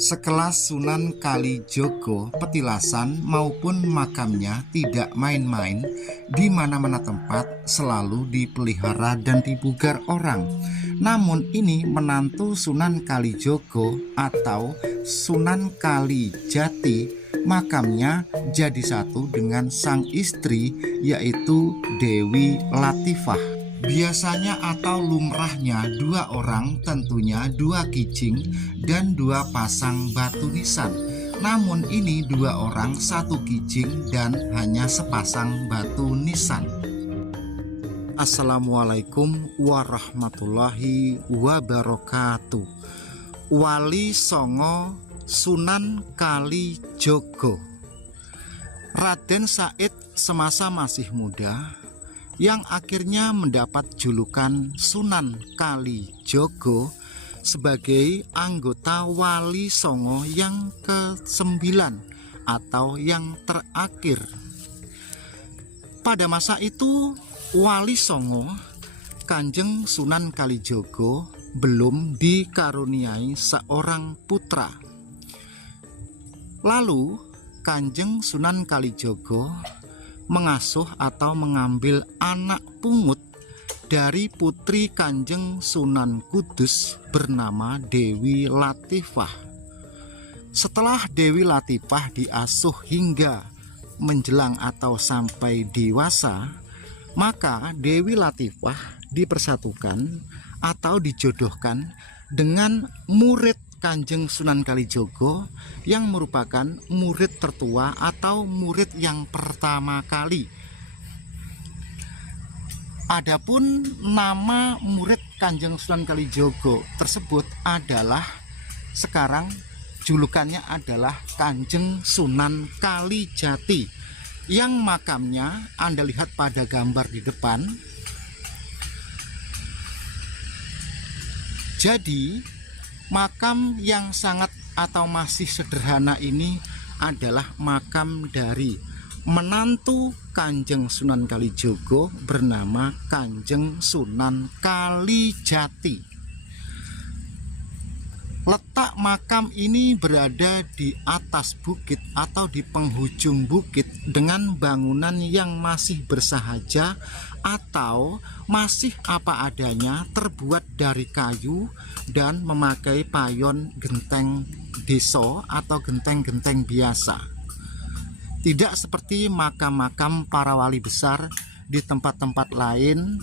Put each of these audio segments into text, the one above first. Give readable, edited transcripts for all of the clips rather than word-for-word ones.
Sekelas Sunan Kalijogo, petilasan maupun makamnya tidak main-main, di mana-mana tempat selalu dipelihara dan dipugar orang. Namun ini menantu Sunan Kalijogo atau Sunan Kalijati, makamnya jadi satu dengan sang istri yaitu Dewi Latifah. Biasanya atau lumrahnya dua orang, tentunya dua kijing dan dua pasang batu nisan. Namun ini dua orang satu kijing dan hanya sepasang batu nisan. Assalamualaikum warahmatullahi wabarakatuh. Wali Songo Sunan Kalijogo. Raden Said semasa masih muda yang akhirnya mendapat julukan Sunan Kalijogo sebagai anggota Wali Songo yang ke-9 atau yang terakhir. Pada masa itu Wali Songo Kanjeng Sunan Kalijogo belum dikaruniai seorang putra. Lalu Kanjeng Sunan Kalijogo mengasuh atau mengambil anak pungut dari putri Kanjeng Sunan Kudus bernama Dewi Latifah. Setelah Dewi Latifah diasuh hingga menjelang atau sampai dewasa, maka Dewi Latifah dipersatukan atau dijodohkan dengan murid Kanjeng Sunan Kalijogo yang merupakan murid tertua atau murid yang pertama kali. Adapun nama murid Kanjeng Sunan Kalijogo tersebut adalah sekarang julukannya adalah Kanjeng Sunan Kalijati, yang makamnya Anda lihat pada gambar di depan. Jadi makam yang sangat atau masih sederhana ini adalah makam dari menantu Kanjeng Sunan Kalijogo bernama Kanjeng Sunan Kalijati. Letak makam ini berada di atas bukit atau di penghujung bukit dengan bangunan yang masih bersahaja atau masih apa adanya, terbuat dari kayu dan memakai payon genteng deso atau genteng-genteng biasa. Tidak seperti makam-makam para wali besar di tempat-tempat lain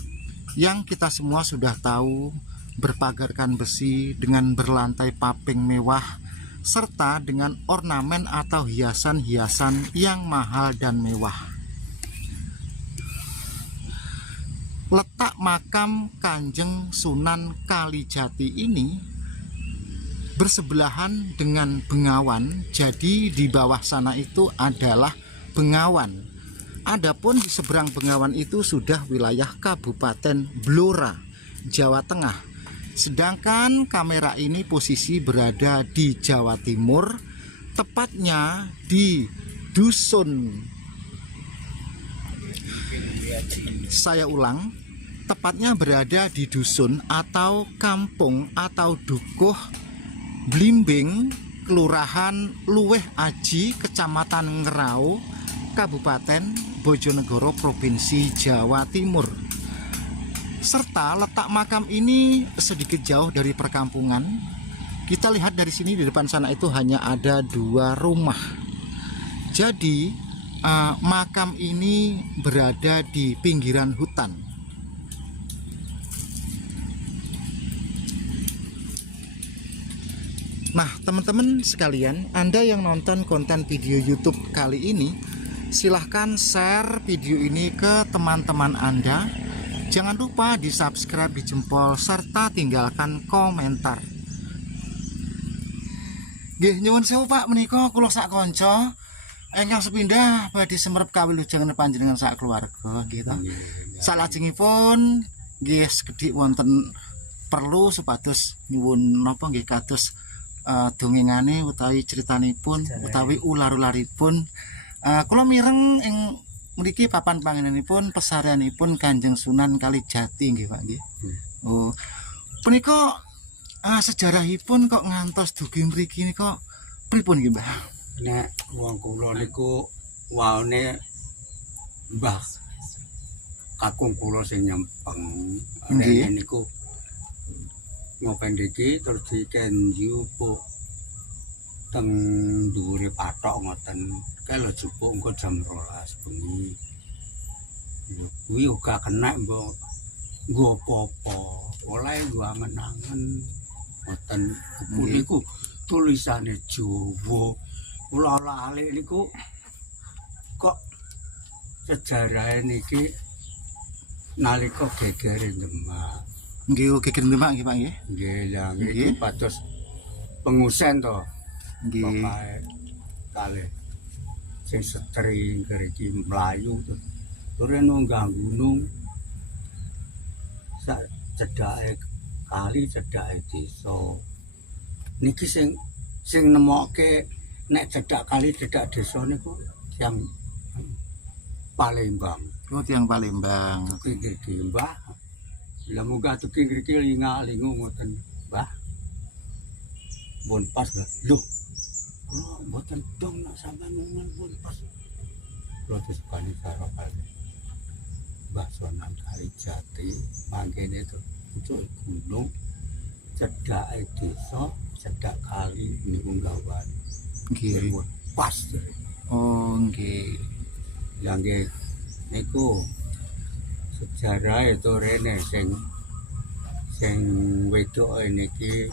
yang kita semua sudah tahu berpagarkan besi dengan berlantai paping mewah serta dengan ornamen atau hiasan-hiasan yang mahal dan mewah. Letak makam Kanjeng Sunan Kalijati ini bersebelahan dengan Bengawan, jadi di bawah sana itu adalah Bengawan. Adapun di seberang Bengawan itu sudah wilayah Kabupaten Blora, Jawa Tengah. Sedangkan kamera ini posisi berada di Jawa Timur, tepatnya di dusun, saya ulang, tepatnya berada di dusun atau kampung atau dukuh Blimbing, Kelurahan Luweh Aji, Kecamatan Ngerau, Kabupaten Bojonegoro, Provinsi Jawa Timur. Serta letak makam ini sedikit jauh dari perkampungan. Kita lihat dari sini, di depan sana itu hanya ada dua rumah. Jadi makam ini berada di pinggiran hutan. Nah, teman-teman sekalian, Anda yang nonton konten video YouTube kali ini, silahkan share video ini ke teman-teman Anda. Jangan lupa di subscribe, di jempol, serta tinggalkan komentar. Nggih, nyuwun sewu Pak, menika kula sak kanca ingkang sepindah badhe semerep kawilujengan panjenengan sak keluarga gitu. Salajengipun nggih sekedhik wonten perlu supados nyuwun napa nggih kados dongengane utawi critanipun utawi ular-ularipun. Kula mireng ing mriki papan panjenenganipun pesarianipun Kanjeng Sunan Kalijati nggih Pak nggih. Oh, punika Sejarahipun kok ngantos dugi mriki nika pripun nggih, Mbah? Nek wong kula niku waone Mbah kakung kula sing nyempeng Nggih. rene niku ngopen iki terus dikenju puk teng dhuwure pathok ngoten kelo jupuk engko jam 12 bengi. Lho kuwi uga kena mbok nggo apa-apa oleh nggo angen-angen ngoten buku niku tulisane Jawa kula lali niku kok sejarah niki nalika gegere Demak. Nggih, geger Demak nggih, Pak nggih. Nggih, lah niki pados pengusen to. Nggih. Pokoke kalih sing setri ngriki mlayu terus turun nunggang gunung sak cedhake kali cedhake desa. Niki sing nemokke nek cedhak kali cedhak desa niku yang Palembang. Oh, tiyang Palembang. Ngriki Mbah. Lah munggah tuki ngriki linga-lingu ngoten, Mbah. Pun pas lho. Kula mboten dong nak sampean ngono pun pas. Kula disepani karo kali. Mbah Sonan Kalijati mangkene to pucuk gunung cedhake desa, cedhak kali niku gawan. Nggih. Pas. Oh, nggih. Lah nggih niku sejarah itu rene sing wedok niki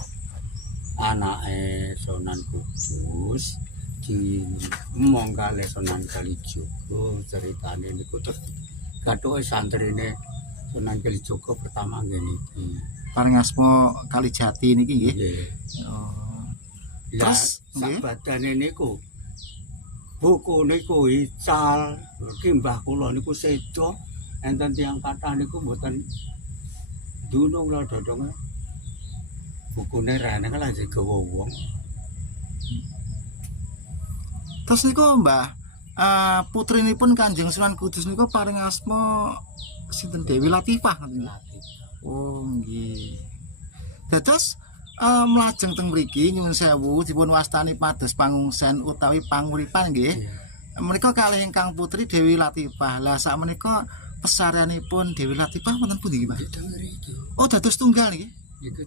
anake Sunan Kudus diemong kalih Sunan Kalijaga ceritane niku terus gathuke santrine Sunan Kalijaga pertama nggih niki Paring asma Kalijati niki nggih. nggih. Oh. Lah Terus nggih. sabadane niku buku niku ical iki mbah kula niku sedo enten tiyang kathah niku mboten dunung lho dodonge bukune rene kan lagi gawa wong. Terus niku Mbah, putrinipun Kanjeng Sunan Kudus niku paring asma sinten Dewi Latifah ngoten. Oh, nggih. Dados mlajeng teng mriki nyuwun sewu dipun wastani pados pangungsen utawi panguripan nggih. Menika kalih ingkang putri Dewi Latifah. Lah sakmenika pesaryanipun Dewi Latifah wonten pundi nggih, Pak? Oh, dados tunggal nggih. Iku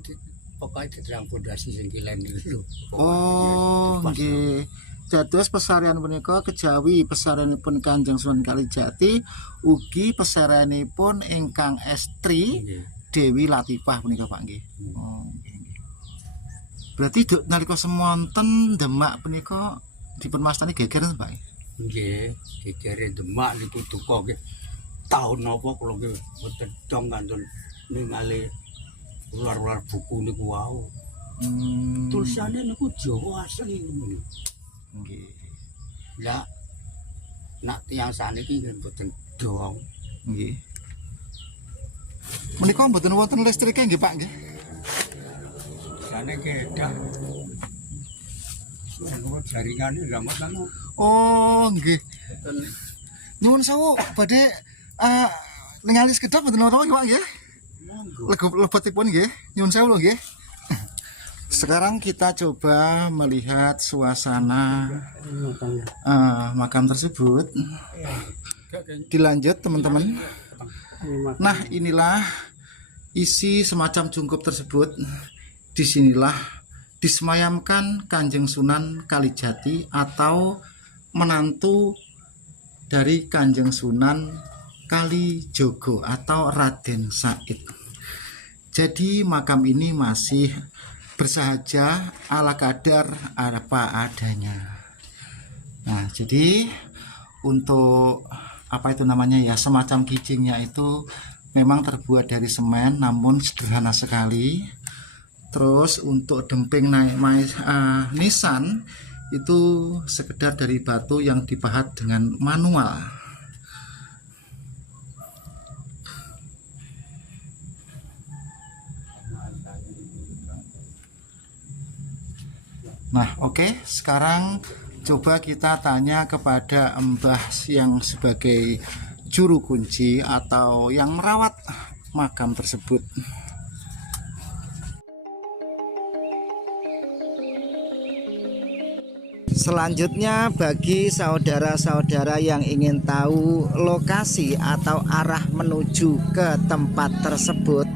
pokoke diterang pondasi sing kilen niku. Oh, nggih. Dados pesaryan punika kejawi pesaryanipun Kanjeng Sunan Kalijati ugi pesaryanipun ingkang estri Dewi Latifah punika, Pak nggih. Oh, nggih. Berarti nalika semonten Demak punika dipun wastani geger Pak. Nggih, gegere Demak niku duka nggih. Taun napa kula nggih mboten dong kantun ningali ular-ular buku niku wau. Tulisane niku Jawa asli ngono. Nggih. Lah nak tiyang saniki nggih mboten dong. Nggih. Menika mboten wonten listrike nggih, Pak nggih. Jane kedah. Sono jaringane lha mboten. Oh, nggih. Nyuwun sewu badhe ningali sekedhap mboten napa Pak nggih. Lebetipun nggih. Nyuwun sewu lho nggih. Sekarang kita coba melihat suasana makam tersebut. Dilanjut teman-teman. Nah, inilah isi semacam jungkup tersebut. Disinilah disemayamkan Kanjeng Sunan Kalijati atau menantu dari Kanjeng Sunan Kalijogo atau Raden Said. Jadi makam ini masih bersahaja ala kadar apa adanya. Nah, jadi untuk apa itu namanya ya, semacam kijingnya itu memang terbuat dari semen namun sederhana sekali. Terus untuk demping nisan itu sekedar dari batu yang dipahat dengan manual. Nah, oke, sekarang coba kita tanya kepada Mbah yang sebagai juru kunci atau yang merawat makam tersebut. Selanjutnya bagi saudara-saudara yang ingin tahu lokasi atau arah menuju ke tempat tersebut,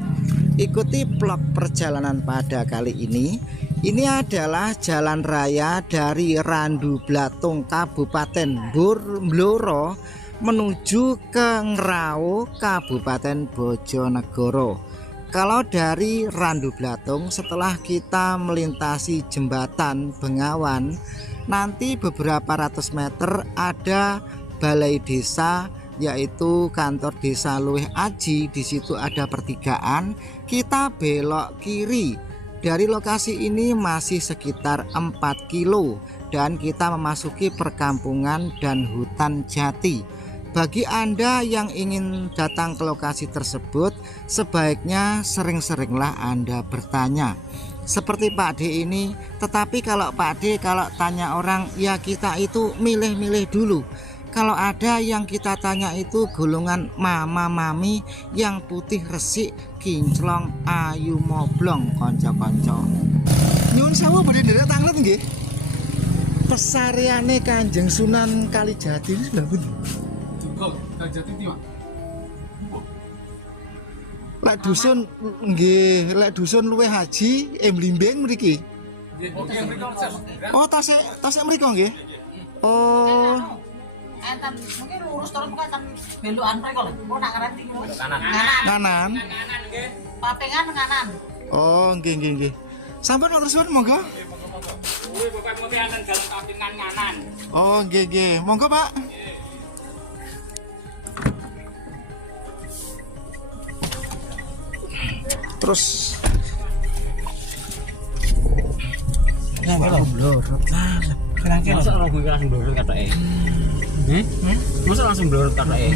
ikuti vlog perjalanan pada kali ini. Ini adalah jalan raya dari Randu Blatung Kabupaten Blora menuju ke Ngrau Kabupaten Bojonegoro. Kalau dari Randu Blatung, setelah kita melintasi jembatan Bengawan, nanti beberapa ratus meter ada balai desa, yaitu kantor desa Luwih Aji. Di situ ada pertigaan, kita belok kiri. Dari lokasi ini masih sekitar 4 kilo dan kita memasuki perkampungan dan hutan jati. Bagi Anda yang ingin datang ke lokasi tersebut, sebaiknya sering-seringlah Anda bertanya. Seperti Pak D ini, tetapi kalau Pak D kalau tanya orang, ya kita itu milih-milih dulu. Kalau ada yang kita tanya itu golongan mama mami yang putih resik, kinclong, ayu moblong, konco-konco. Nyun sewu badhe nderek tanglet nggih. Pesariane Kanjeng Sunan Kalijati ini sebelah pundi? Lek dusun nggih, lek dusun Luwih Haji Mlimbing mriki. Oh, tasik mriko nggih. Oh. Enten mungkin lurus terus bukan enten belokan mriko lho. Oh nak ngerti ngono. Kanan. Nggih. Papengan kanan. Oh, nggih. Sampun terus monggo. Kuwi pokoke mesti enten jalan kaki kanan. Oh, nggih. Monggo, Pak. Terus Masa orang gue langsung blurut katanya? Masa langsung blurut katanya?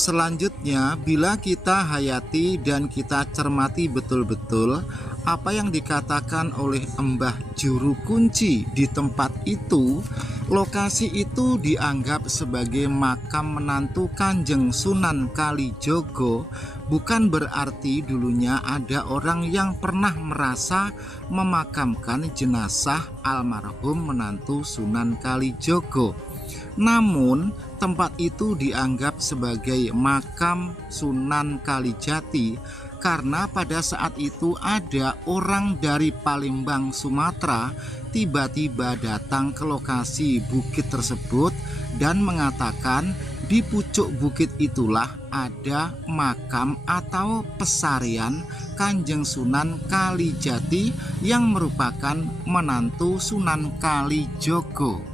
selanjutnya, bila kita hayati dan kita cermati betul-betul apa yang dikatakan oleh Mbah Juru Kunci di tempat itu, lokasi itu dianggap sebagai makam menantu Kanjeng Sunan Kalijogo. Bukan berarti dulunya ada orang yang pernah merasa memakamkan jenazah almarhum menantu Sunan Kalijogo. Namun tempat itu dianggap sebagai makam Sunan Kalijati karena pada saat itu ada orang dari Palembang, Sumatera tiba-tiba datang ke lokasi bukit tersebut dan mengatakan di pucuk bukit itulah ada makam atau pesarian Kanjeng Sunan Kalijati yang merupakan menantu Sunan Kalijogo.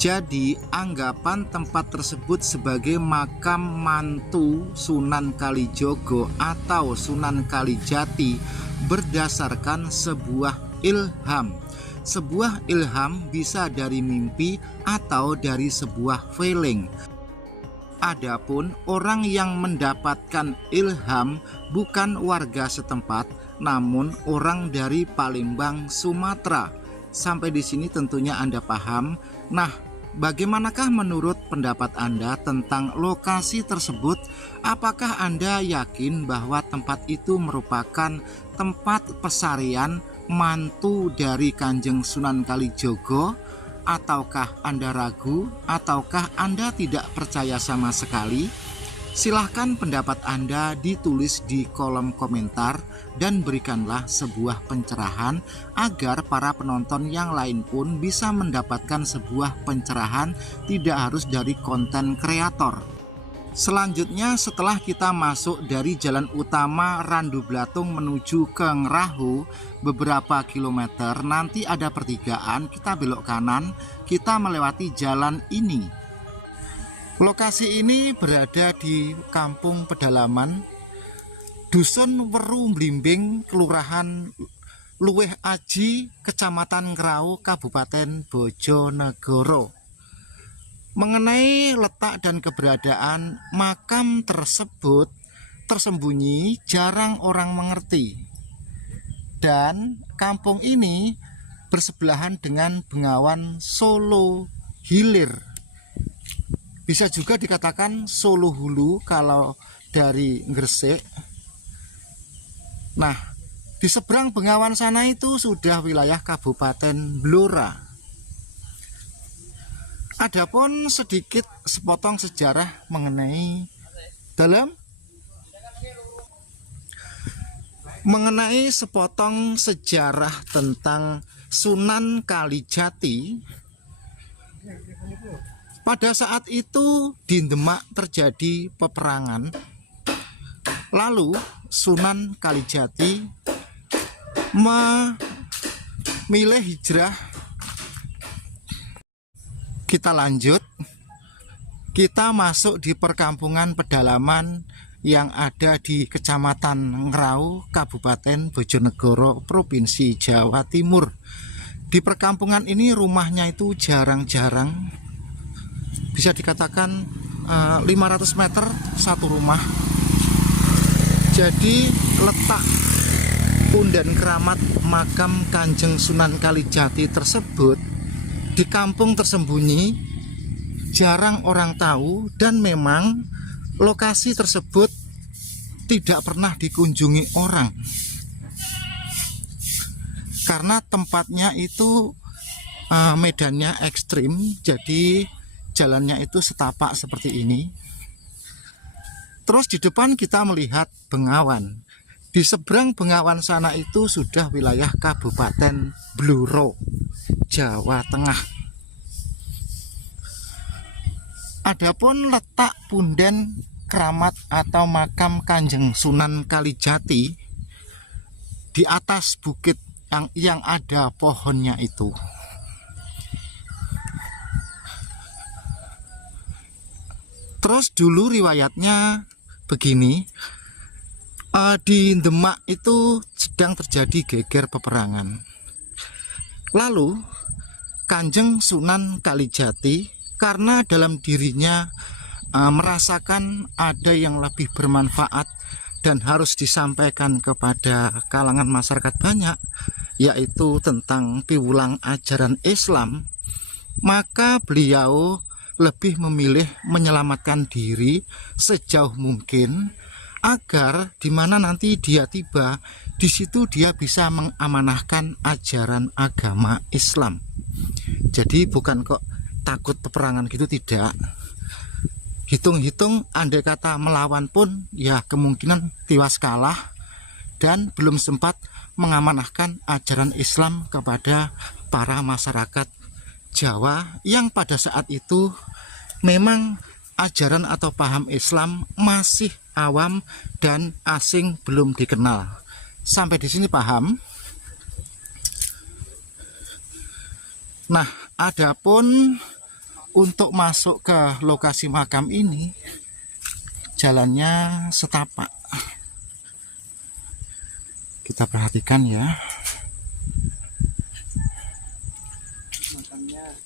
Jadi anggapan tempat tersebut sebagai makam mantu Sunan Kalijogo atau Sunan Kalijati berdasarkan sebuah ilham. Sebuah ilham bisa dari mimpi atau dari sebuah feeling. Adapun orang yang mendapatkan ilham bukan warga setempat, namun orang dari Palembang, Sumatera. Sampai di sini tentunya Anda paham. Nah, bagaimanakah menurut pendapat Anda tentang lokasi tersebut? Apakah Anda yakin bahwa tempat itu merupakan tempat pesarian mantu dari Kanjeng Sunan Kalijogo? Ataukah Anda ragu? Ataukah Anda tidak percaya sama sekali? Silahkan pendapat Anda ditulis di kolom komentar dan berikanlah sebuah pencerahan agar para penonton yang lain pun bisa mendapatkan sebuah pencerahan, tidak harus dari konten kreator. Selanjutnya, setelah kita masuk dari jalan utama Randu Blatung menuju ke Ngrahu beberapa kilometer, nanti ada pertigaan, kita belok kanan, kita melewati jalan ini. Lokasi ini berada di Kampung Pedalaman, Dusun Weru Blimbing, Kelurahan Luwih Aji, Kecamatan Ngrau, Kabupaten Bojonegoro. Mengenai letak dan keberadaan makam tersebut tersembunyi, jarang orang mengerti. Dan kampung ini bersebelahan dengan Bengawan Solo Hilir. Bisa juga dikatakan Solo Hulu kalau dari Gresik. Nah, Di seberang Bengawan sana itu sudah wilayah Kabupaten Blora. Adapun sedikit sepotong sejarah mengenai sepotong sejarah tentang Sunan Kalijati. Pada saat itu di Demak terjadi peperangan. Lalu Sunan Kalijati memilih hijrah. Kita lanjut. Kita masuk di perkampungan pedalaman yang ada di Kecamatan Ngerau, Kabupaten Bojonegoro, Provinsi Jawa Timur. Di perkampungan ini rumahnya itu jarang-jarang, bisa dikatakan 500 meter satu rumah. Jadi letak punden keramat makam Kanjeng Sunan Kalijati tersebut di kampung tersembunyi, jarang orang tahu, dan memang lokasi tersebut tidak pernah dikunjungi orang karena tempatnya itu medannya ekstrim, jadi jalannya itu setapak seperti ini. Terus di depan kita melihat Bengawan. Di seberang Bengawan sana itu sudah wilayah Kabupaten Blora, Jawa Tengah. Adapun letak punden keramat atau makam Kanjeng Sunan Kalijati di atas bukit yang ada pohonnya itu. Terus dulu riwayatnya begini, di Demak itu sedang terjadi geger peperangan. Lalu Kanjeng Sunan Kalijati karena dalam dirinya merasakan ada yang lebih bermanfaat dan harus disampaikan kepada kalangan masyarakat banyak, yaitu tentang piwulang ajaran Islam, maka beliau lebih memilih menyelamatkan diri sejauh mungkin agar di mana nanti dia tiba, di situ dia bisa mengamanahkan ajaran agama Islam. Jadi bukan kok takut peperangan gitu, tidak. Hitung-hitung andai kata melawan pun ya kemungkinan tiwas kalah dan belum sempat mengamanahkan ajaran Islam kepada para masyarakat Jawa yang pada saat itu memang ajaran atau paham Islam masih awam dan asing, belum dikenal. Sampai di sini paham? Nah, adapun untuk masuk ke lokasi makam ini jalannya setapak. Kita perhatikan ya. Makamnya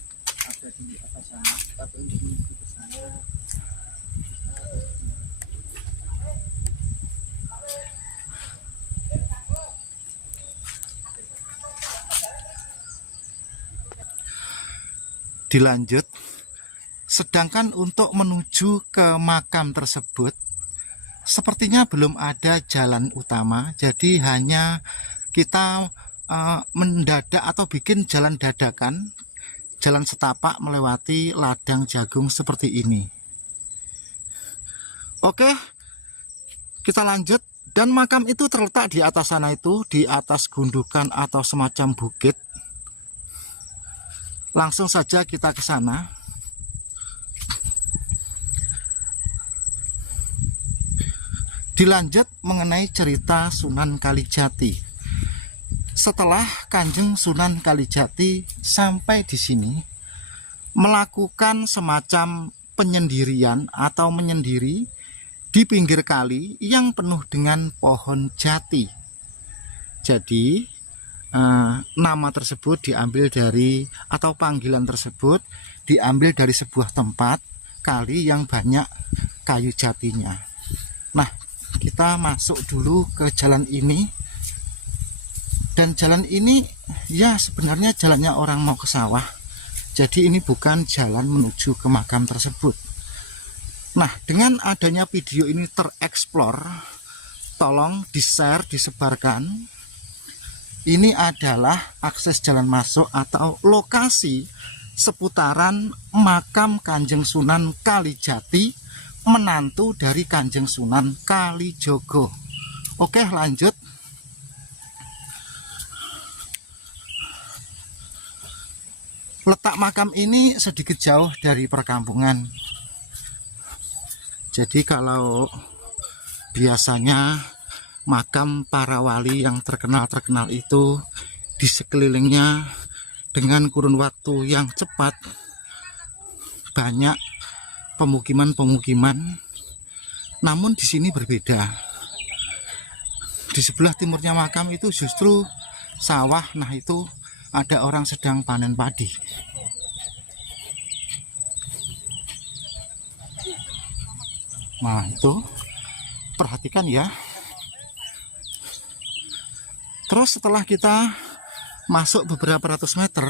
ada di atas sana, tapi untuk menuju ke sana dilanjut. Sedangkan untuk menuju ke makam tersebut sepertinya belum ada jalan utama, jadi hanya kita mendadak atau bikin jalan dadakan, jalan setapak melewati ladang jagung seperti ini. Oke, kita lanjut. Dan makam itu terletak di atas sana itu, di atas gundukan atau semacam bukit. Langsung saja kita ke sana. Dilanjut mengenai cerita Sunan Kalijati. Setelah Kanjeng Sunan Kalijati sampai di sini, melakukan semacam penyendirian atau menyendiri di pinggir kali yang penuh dengan pohon jati. Jadi nama tersebut diambil dari, atau panggilan tersebut diambil dari sebuah tempat kali yang banyak kayu jatinya. Nah, kita masuk dulu ke jalan ini. Dan jalan ini ya sebenarnya jalannya orang mau ke sawah. Jadi ini bukan jalan menuju ke makam tersebut. Nah, dengan adanya video ini tereksplor, tolong di-share, disebarkan ini adalah akses jalan masuk atau lokasi seputaran makam Kanjeng Sunan Kalijati, menantu dari Kanjeng Sunan Kalijogo. Oke, lanjut. Letak makam ini sedikit jauh dari perkampungan. Jadi kalau biasanya makam para wali yang terkenal itu di sekelilingnya dengan kurun waktu yang cepat banyak pemukiman-pemukiman. Namun di sini berbeda. Di sebelah timurnya makam itu justru sawah. Nah, itu ada orang sedang panen padi. Nah, itu perhatikan ya. Terus setelah kita masuk beberapa ratus meter,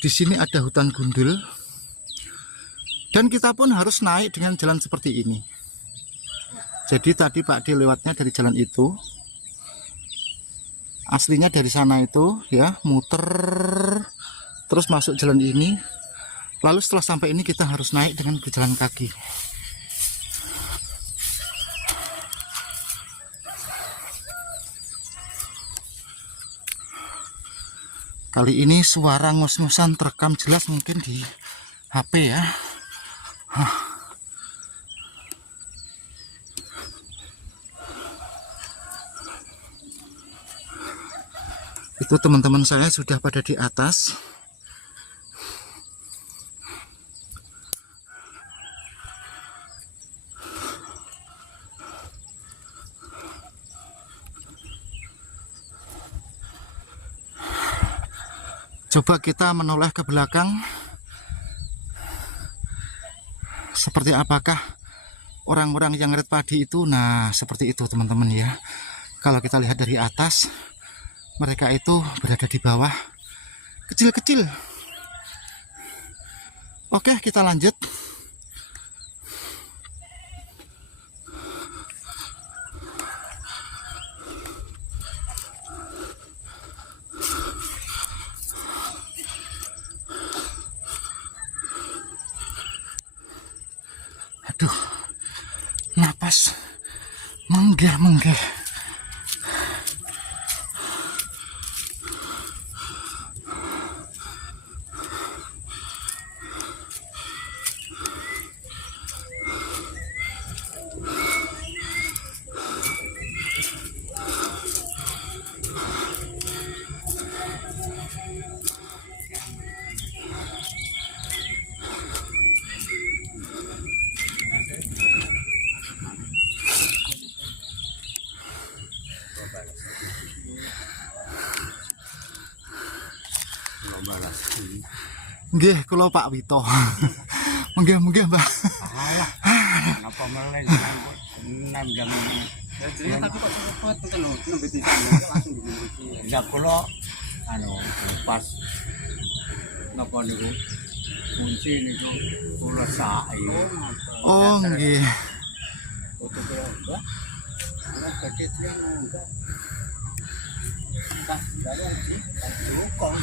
di sini ada hutan gundul, dan kita pun harus naik dengan jalan seperti ini. Jadi tadi Pak D lewatnya dari jalan itu, aslinya dari sana itu ya, muter terus masuk jalan ini, lalu setelah sampai ini kita harus naik dengan berjalan kaki. Kali ini suara ngos-ngosan terekam jelas mungkin di HP ya. Itu teman-teman saya sudah pada di atas. Coba kita menoleh ke belakang. Seperti apakah orang-orang yang ngerit padi itu? Nah, seperti itu teman-teman ya. Kalau kita lihat dari atas, mereka itu berada di bawah, kecil-kecil. Oke, kita lanjut. Aduh, napas menggah-menggah. Nggih, kula Pak Wito. Munggah-munggah, Mbak. Alah. Napa meleh enam jam ini. Jadi tapi kok cepet ngoten lho, nembe pisan langsung dimiliki. Ya kula pas napa niku kunci niku kula sae. Oh, nggih. Foto kula enggak. Kula gede enggak. Tak, dari sih, tak cukup.